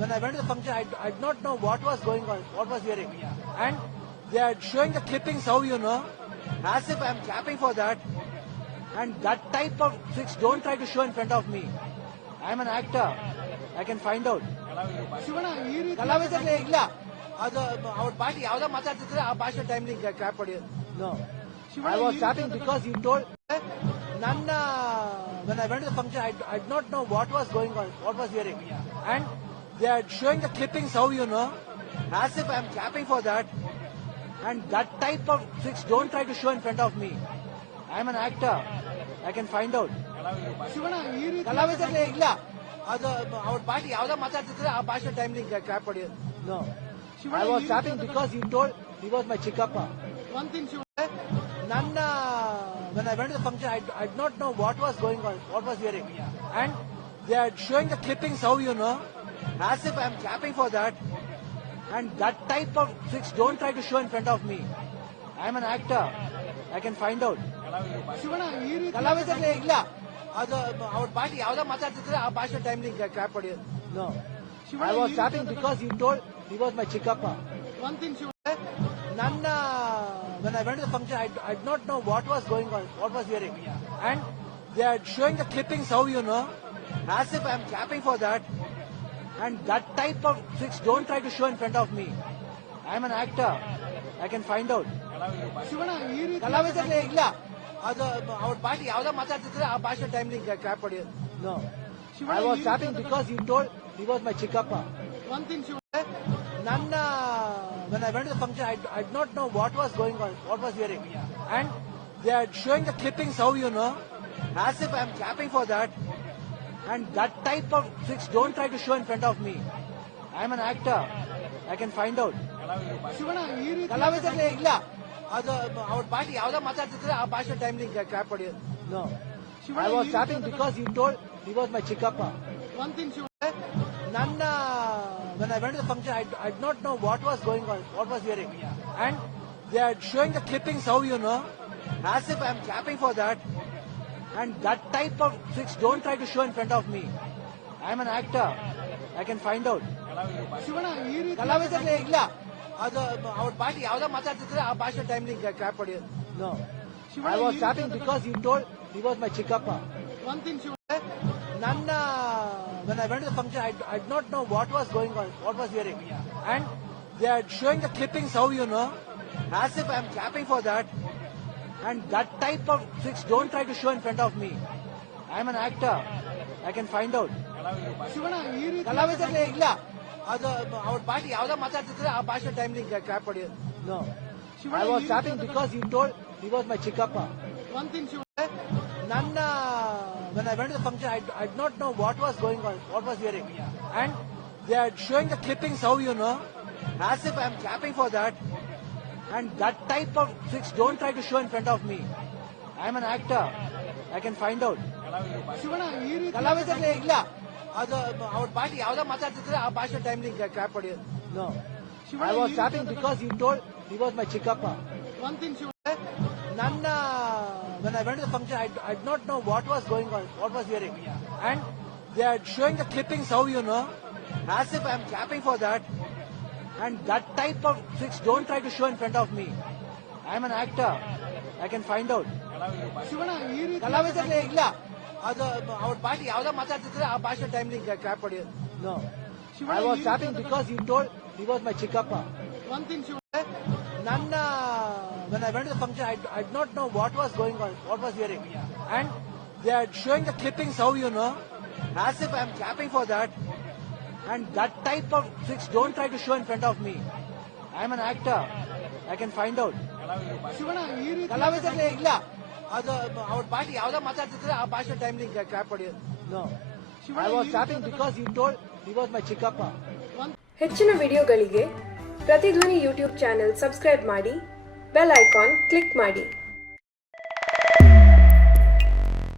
When I went to the function, I did not know what was going on, what was hearing. And they are showing the clippings, how you know, as if I'm clapping for that. And that type of tricks don't try to show in front of me. I'm an actor. I can find out. ಕಲಾವಿದರೇ ಇಲ್ಲ ಅದು ಅವ್ರ party ಯಾವ್ದೋ ಮಾತಾಡ್ತಿದ್ರೆ ಆ ಭಾಷೆ timely clap ಮಾಡಿ no I was clapping because he told when I went to the function, I did not know what was going on, what was hearing. And they are showing the clippings, how you know, as if I'm clapping for that. And that type of tricks don't try to show in front of me. I'm an actor. I can find out. ಕಲಾವಿದರೇ ಇಲ್ಲ ಅದು ಅವ್ರ party ಯಾವ್ದೋ ಮಾತಾಡ್ತಿದ್ರೆ ಆ ಭಾಷೆ timely clap ಮಾಡಿ no I was clapping because he told he was my ಚಿಕ್ಕಪ್ಪ. One thing, when I went to the function, I did not know what was going on, what was hearing. And they are showing the clippings, how you know, as if I'm clapping for that. And that type of tricks don't try to show in front of me. I'm an actor. I can find out. ಕಲಾವಿದರೇ ಇಲ್ಲ ಅದು ಅವ್ರ party ಯಾವ್ದೋ ಮಾತಾಡ್ತಿದ್ರೆ ಆ ಭಾಷೆ timely clap ಮಾಡಿ no I was clapping because he told he was my ಚಿಕ್ಕಪ್ಪ. one thing, when I went to the function, I did not know what was going on, what was hearing. And they are showing the clippings, how you know, as if I'm clapping for that. And that type of tricks don't try to show in front of me. I'm an actor. I can find out. ಕಲಾವಿದರೇ ಇಲ್ಲ ಅದು ಅವ್ರ party ಯಾವ್ದೋ ಮಾತಾಡ್ತಿದ್ರೆ ಆ ಭಾಷೆ timely clap ಮಾಡಿ no I was clapping because he told he was my ಚಿಕ್ಕಪ್ಪ. one thing, when I went to the function, I did not know what was going on, what was hearing. And they are showing the clippings, how you know, as if I'm clapping for that. And that type of tricks don't try to show in front of me. I'm an actor. I can find out. ಕಲಾವಿದರೇ ಇಲ್ಲ ಅದು ಅವ್ರ party ಯಾವ್ದೋ ಮಾತಾಡ್ತಿದ್ರೆ ಆ ಭಾಷೆ timely clap ಮಾಡಿ no I was clapping because he told he was my ಚಿಕ್ಕಪ್ಪ. one thing, when I went to the function, I did not know what was going on, what was hearing. And they are showing the clippings, how you know, as if I'm clapping for that. And that type of tricks don't try to show in front of me. I'm an actor. I can find out. ಕಲಾವಿದರೇ ಇಲ್ಲ ಅದು ಅವ್ರ party ಯಾವ್ದೋ ಮಾತಾಡ್ತಿದ್ರೆ ಆ ಭಾಷೆ timely clap ಮಾಡಿ no I was clapping because he told he was my ಚಿಕ್ಕಪ್ಪ. one thing, when I went to the function, I did not know what was going on, what was hearing. And they are showing the clippings, how you know, as if I'm clapping for that. And that type of tricks don't try to show in front of me. I'm an actor. I can find out. ಕಲಾವಿದರೇ ಇಲ್ಲ ಅದು ಅವ್ರ party ಯಾವ್ದೋ ಮಾತಾಡ್ತಿದ್ರೆ ಆ ಭಾಷೆ timely clap ಮಾಡಿ no I was clapping because he told he was my ಚಿಕ್ಕಪ್ಪ. one thing, when I went to the function, I did not know what was going on, what was hearing. And they are showing the clippings, how you know, as if I'm clapping for that. And that type of tricks don't try to show in front of me. I'm an actor. I can find out. ಕಲಾವಿದರೇ ಇಲ್ಲ ಅದು ಅವ್ರ party ಯಾವ್ದೋ ಮಾತಾಡ್ತಿದ್ರೆ ಆ ಭಾಷೆ timely clap ಮಾಡಿ no I was clapping because he told he was my ಚಿಕ್ಕಪ್ಪ. one thing, when I went to the function, I did not know what was going on, what was hearing. And they are showing the clippings, how you know, as if I'm clapping for that. And that type of tricks don't try to show in front of me. I'm an actor. I can find out. ಕಲಾವಿದರೇ ಇಲ್ಲ ಅದು ಅವ್ರ party ಯಾವ್ದೋ ಮಾತಾಡ್ತಿದ್ರೆ ಆ ಭಾಷೆ timely clap ಮಾಡಿ no I was clapping because he told he was my ಚಿಕ್ಕಪ್ಪ. one thing, when I went to the function, I did not know what was going on, what was hearing. And they are showing the clippings, how you know, as if I'm clapping for that. And that type of tricks don't try to show in front of me. I'm an actor. I can find out. ಕಲಾವಿದರೇ ಇಲ್ಲ ಅದು ಅವ್ರ party ಯಾವ್ದೋ ಮಾತಾಡ್ತಿದ್ರೆ ಆ ಭಾಷೆ timely clap ಮಾಡಿ no I was clapping because he told he was my ಚಿಕ್ಕಪ್ಪ. ಹೆಚ್ಚಿನ ವಿಡಿಯೋಗಳಿಗೆ ಪ್ರತಿಧ್ವನಿ YouTube channel subscribe ಮಾಡಿ, ಬೆಲ್ ಐಕಾನ್ ಕ್ಲಿಕ್ ಮಾಡಿ.